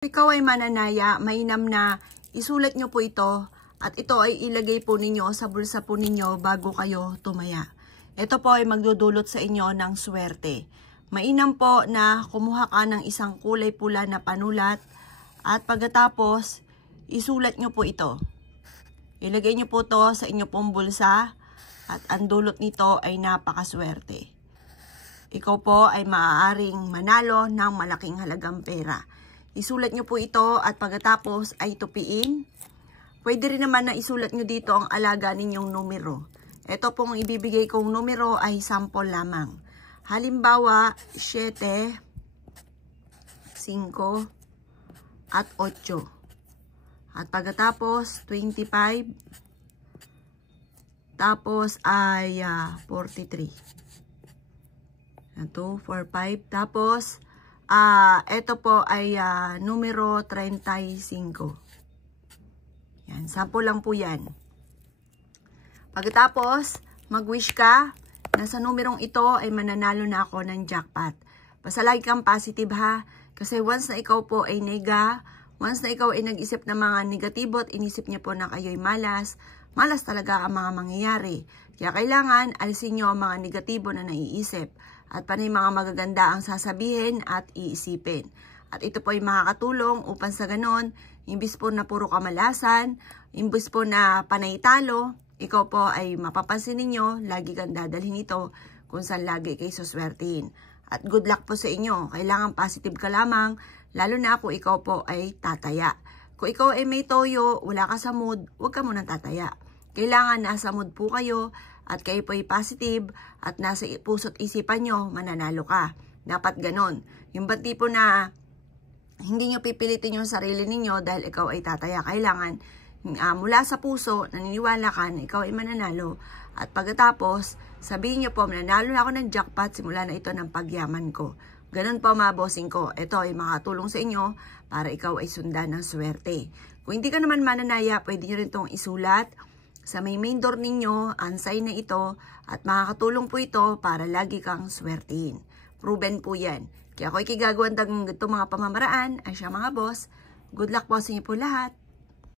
Ikaw ay mananaya, mainam na isulat nyo po ito at ito ay ilagay po ninyo sa bulsa po ninyo bago kayo tumaya. Ito po ay magdudulot sa inyo ng swerte. Mainam po na kumuha ka ng isang kulay pula na panulat at pagkatapos isulat nyo po ito. Ilagay nyo po ito sa inyo pong bulsa at ang dulot nito ay napakaswerte. Ikaw po ay maaaring manalo ng malaking halagang pera. Isulat nyo po ito at pagkatapos ay tupiin. Pwede rin naman na isulat nyo dito ang alaga ninyong numero. Ito pong ibibigay kong numero ay sample lamang. Halimbawa, 7, 5, at 8. At pagkatapos, 25. Tapos ay 43. 2, 4, 5. Tapos, ito po ay numero 35. Yan, sample lang po yan. Pagkatapos, mag-wish ka na sa numerong ito ay mananalo na ako ng jackpot. Basta lagi kang positive ha. Kasi once na ikaw po ay nega, once na ikaw ay nag-isip ng mga negatibo at inisip niya po na kayo'y malas, malas talaga ang mga mangyayari. Kaya kailangan alisin nyo ang mga negatibo na naiisip. At panay mga magaganda ang sasabihin at iisipin. At ito po ay makakatulong upang sa ganon, imbis po na puro kamalasan, imbis po na panay talo, ikaw po ay mapapansin ninyo, lagi kang dadalhin ito kung saan lagi kayo suswertihin. At good luck po sa inyo. Kailangan positive ka lamang, lalo na kung ikaw po ay tataya. Kung ikaw ay may toyo, wala ka sa mood, huwag ka munang tataya. Kailangan nasa mood po kayo at kayo po ay positive at nasa puso't isipan nyo, mananalo ka. Dapat ganon. Yung ba tipo na hindi nyo pipilitin yung sarili ninyo dahil ikaw ay tataya. Kailangan mula sa puso, naniniwala ka na ikaw ay mananalo. At pagkatapos, sabihin nyo po, mananalo na ako ng jackpot, simula na ito ng pagyaman ko. Ganon po mga bossing ko. Ito ay makatulong sa inyo para ikaw ay sundan ng swerte. Kung hindi ka naman mananaya, pwede nyo rin itong isulat sa main door ninyo, ang sign na ito, at makakatulong po ito para lagi kang swertihin. Proven po yan. Kaya ako ikigagawan ng itong mga pamamaraan, ay siya mga boss. Good luck po sa inyo po lahat.